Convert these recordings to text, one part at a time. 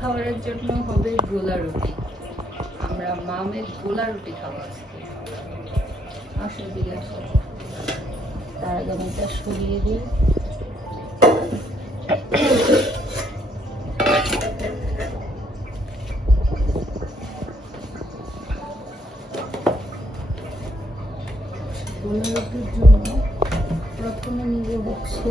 খাবারের জন্য হবে গোলা রুটি। আমরা মামের গোলা রুটি খাবো আজকে। আসো দিকে আসো। তার আগে আমি এটা সরিয়ে দিই। গোলা রুটির জন্য প্রথমে নিয়ে হচ্ছে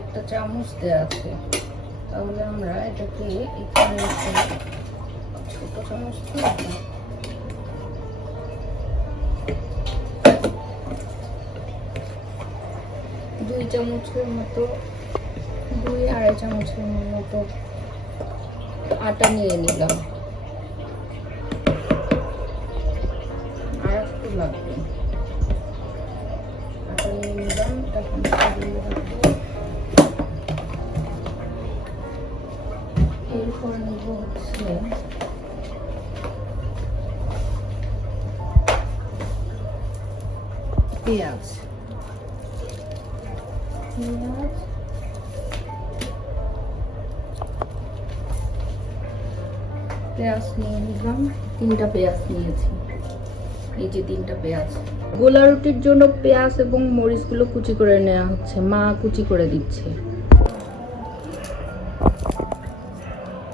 একটা চামচ দেওয়া আছে, তাহলে আমরা এটাকে এখানে ছোট চামচ দুই চামচের মতো 2-2.5 চামচের মতো আটা নিয়ে নিলাম। আর একটু লাগবে, আটা নিয়ে নিলাম। তখন এরপর নেব হচ্ছে পেঁয়াজ। পেঁয়াজ নিয়ে নিলাম, 3টা পেঁয়াজ নিয়েছি। এই যে 3টা পেঁয়াজ। গোলা রুটির জন্য পেঁয়াজ এবং মরিচগুলো কুচি করে নেওয়া হচ্ছে, মা কুচি করে দিচ্ছে।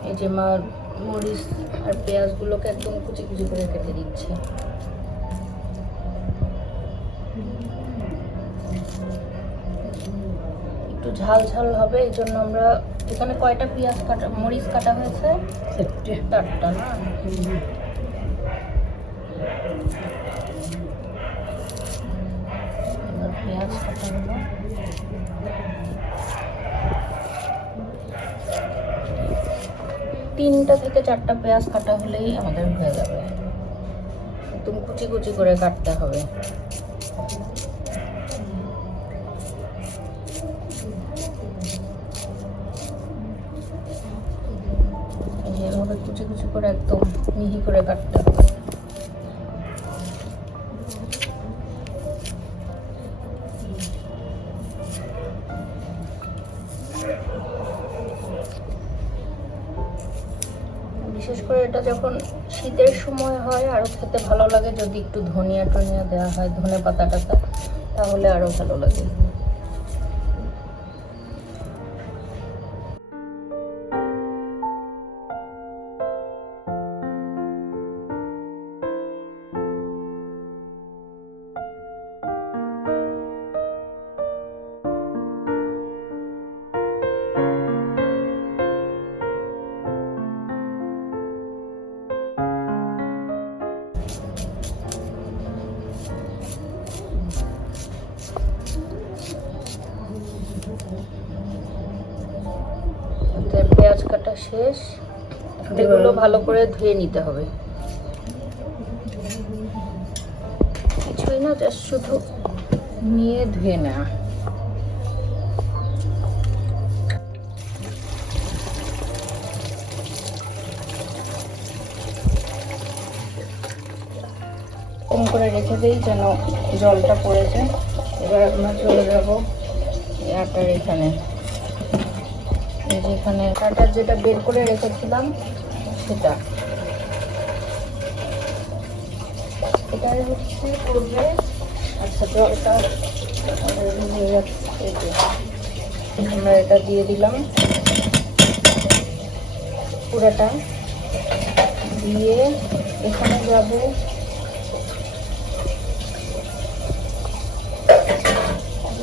এই যে মা মরিচ আর পেঁয়াজগুলোকে একদম কুচি কুচি করে কেটে দিচ্ছে। একটু ঝাল ঝাল হবে, এই জন্য আমরা এখানে কয়টা পেঁয়াজ কাটা মরিচ কাটা হয়েছে? 4টা না? পেঁয়াজ কাটা হলো। 3টা থেকে 4টা পেঁয়াজ কাটা হলেই আমাদের হয়ে যাবে। একদম কুচি কুচি করে কাটতে হবে। এভাবে কুচি কুচি করে একদম মিহি করে কাটতে হবে। বিশেষ করে এটা যখন শীতের সময় হয় আরো খেতে ভালো লাগে, যদি একটু ধনিয়া টনিয়া দেওয়া হয়, ধনে পাতা টাতা, তাহলে আরো ভালো লাগে। পেঁয়াজ কাটা শেষ, এগুলো ভালো করে ধুয়ে নিতে হবে। কিছুই না, জাস্ট শুধু নিয়ে ধুয়ে নেওয়া। কম করে রেখে দিই যেন জলটা পড়ে যায়। এবার আমরা চলে যাব আটার এখানে। যেখানে আটার যেটা বের করে রেখেছিলাম সেটা, এটাই হচ্ছে করবে। আচ্ছা, জলটা হয়ে যাচ্ছে, আমরা এটা দিয়ে দিলাম পুরোটা দিয়ে। এখানে যাবে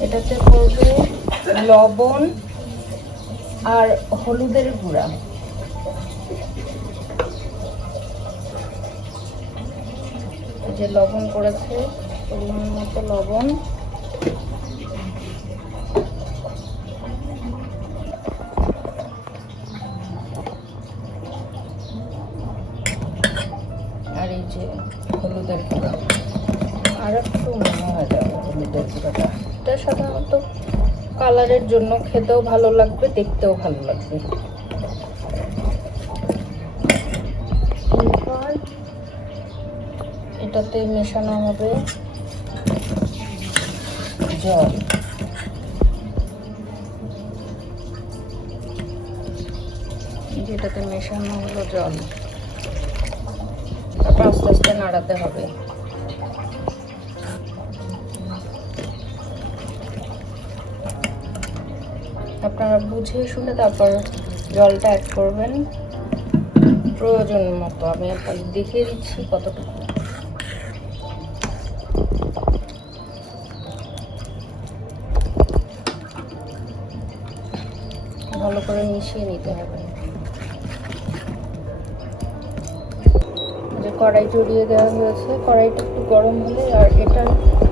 এটাতে করবে লবণ আর হলুদের গুঁড়া। যে লবণ করেছে, পরিমাণ মতো লবণ, আর এই যে হলুদের গুঁড়া, আর একটু মনে হয়ে যাবে হলুদের গুঁড়াটা। এটা সাধারণত কালারের জন্য, খেতেও ভালো লাগবে, দেখতেও ভালো লাগবে। এরপর এটাতে মেশানো হবে জল। যেটাতে মেশানো হলো জল, তারপর আস্তে আস্তে নাড়াতে হবে। আপনারা বুঝে শুনে তারপর জলটা অ্যাড করবেন প্রয়োজন মতো। আমি আপনাদের দেখিয়ে দিচ্ছি কতটুকু। ভালো করে মিশিয়ে নিতে হবে। যে কড়াই চড়িয়ে দেওয়া হয়েছে, কড়াইটা একটু গরম হলে, আর এটার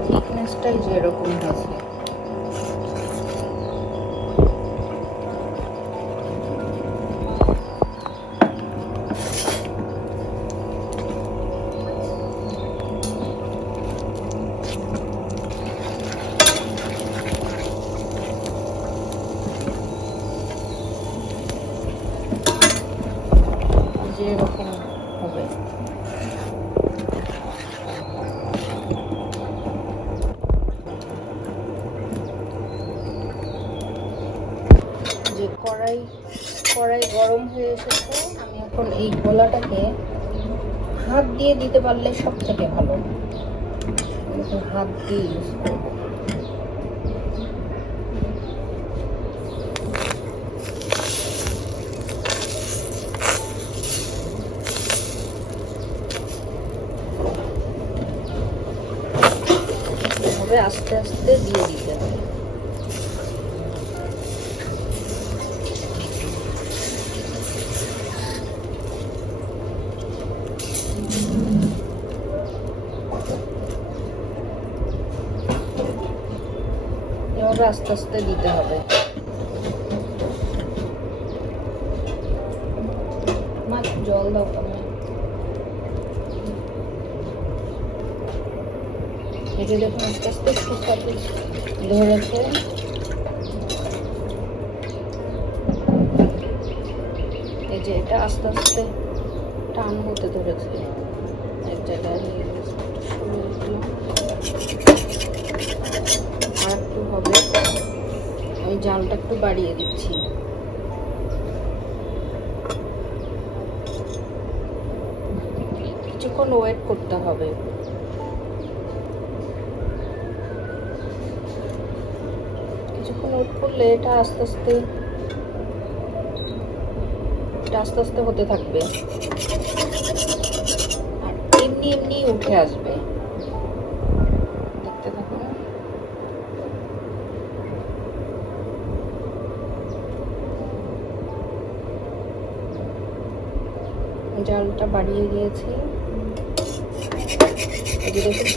থিকনেসটাই যেরকম আছে যেরকম হবে। যে কড়াই গরম হয়ে এসেছে, আমি এখন এই গোলাটাকে হাত দিয়ে দিতে পারলে সব থেকে ভালো। হাত দিয়ে ইউজ করবো। আস্তে আস্তে দিয়ে দিতে হবে। এভাবে আস্তে আস্তে দিতে হবে। জল দাও কেন? এই যে দেখুন আস্তে আস্তে শুকাতে ধরেছে। এই যে এটা আস্তে আস্তে টান হতে ধরেছে, এক জায়গায় আর একটু হবে। আমি জালটা একটু বাড়িয়ে দিচ্ছি। কিছুক্ষণ ওয়েট করতে হবে। কিছুক্ষণ ওয়েট করলে এটা আস্তে আস্তে হতে থাকবে, আর এমনি এমনি উঠে আসবে। দেখতে থাকুন। জালটা বাড়িয়ে দিয়েছি। এই যে দেখুন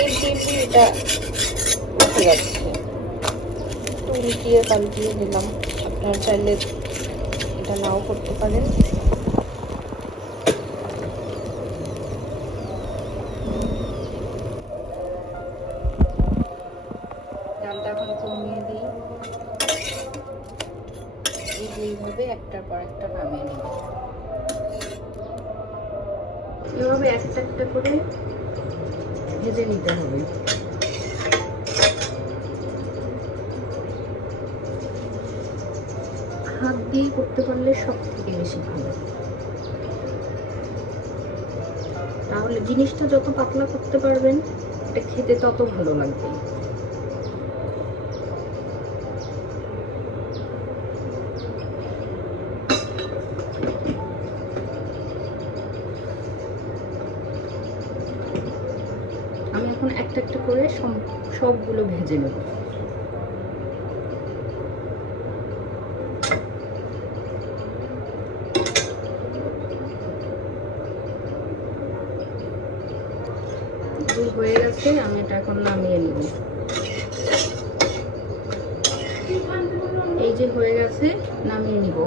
এমনি এটা উঠে যাচ্ছে। একটু উল্টিয়ে পাল্টিয়ে দিলাম। আপনারা চাইলে এটা নাও করতে পারেন। জালটা এখন কমিয়ে দিই। এইভাবে একটার পর একটা নামিয়ে নিব। এভাবে একটা একটা করে ভেজে নিতে হবে। হাত দিয়ে করতে পারলে সব থেকে বেশি ভালো। তাহলে জিনিসটা যত পাতলা করতে পারবেন, এটা খেতে তত ভালো লাগবে। আমি এখন একটা একটা করে সবগুলো ভেজে নেব। হয়ে গেছে, আমি এটা এখন নামিয়ে নিব। এই যে হয়ে গেছে, নামিয়ে নিব।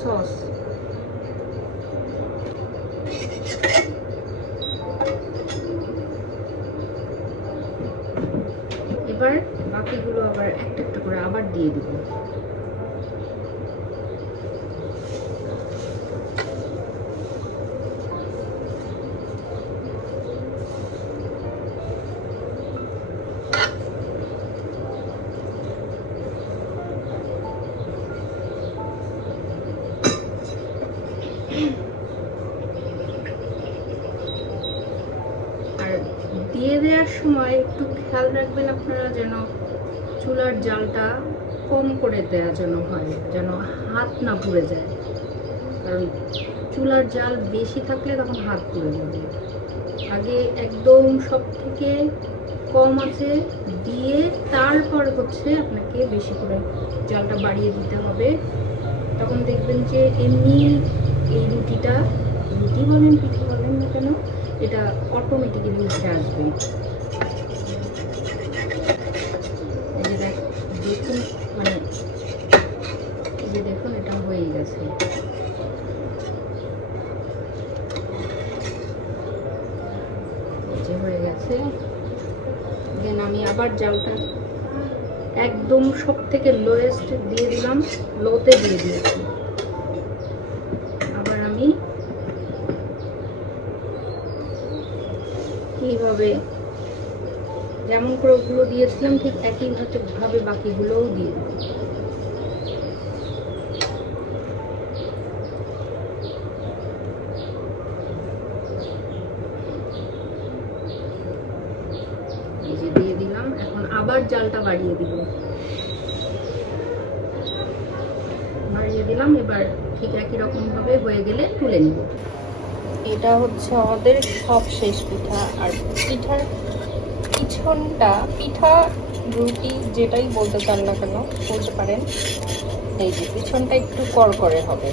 সস এবার বাকিগুলো আবার একটা একটা করে আবার দিয়ে দিব। ভাজার সময় একটু খেয়াল রাখবেন আপনারা যেন চুলার জালটা কম করে দেওয়া যেন হয়, যেন হাত না পুড়ে যায়। কারণ চুলার জাল বেশি থাকলে তখন হাত পুড়ে যাবে। আগে একদম সব থেকে কম আছে দিয়ে তারপর হচ্ছে আপনাকে বেশি করে জালটা বাড়িয়ে দিতে হবে। তখন দেখবেন যে এমনি এই রুটিটা, রুটি বলেন পিঠে বলেন না কেন, এটা অটোমেটিক্যালি উঠে আসবে। এই যে দেখুন, মানে এই যে দেখুন এটা হয়ে গেছে। হয়ে গেছে। দেন আমি আবার জালটা একদম সব থেকে লোয়েস্ট দিয়ে দিলাম, লোতে দিয়ে দিয়েছি। আবার আমি এইভাবে যেমন করে ওগুলো দিয়েছিলাম ঠিক একইভাবে বাকিগুলোও দিয়ে দেবো। দিয়ে দিলাম। এখন আবার জালটা বাড়িয়ে দিলাম। এবার ঠিক একই রকম ভাবে হয়ে গেলে তুলে নিব। এটা হচ্ছে আমাদের সব শেষ পিঠা। আর পিঠার পিছনটা, পিঠা রুটি যেটাই বলতে চান না কেন বলতে পারেন, এই যে পিছনটা একটু করকরে হবে,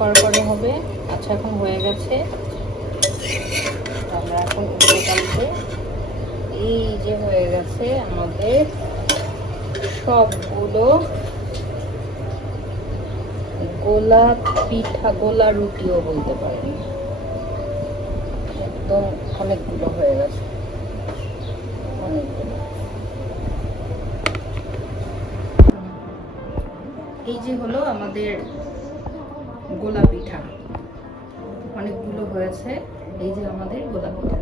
করকরে হবে। আচ্ছা এখন হয়ে গেছে, আমরা এখন উল্টে পাল্টে, এই যে হয়ে গেছে আমাদের সবগুলো গোলা পিঠা, গোলা রুটিও বলতে পারেন। একদম অনেকগুলো হয়ে গেছে, অনেকগুলো। এই যে হলো আমাদের গোলা পিঠা, অনেকগুলো হয়েছে। এই যে আমাদের গোলা পিঠা।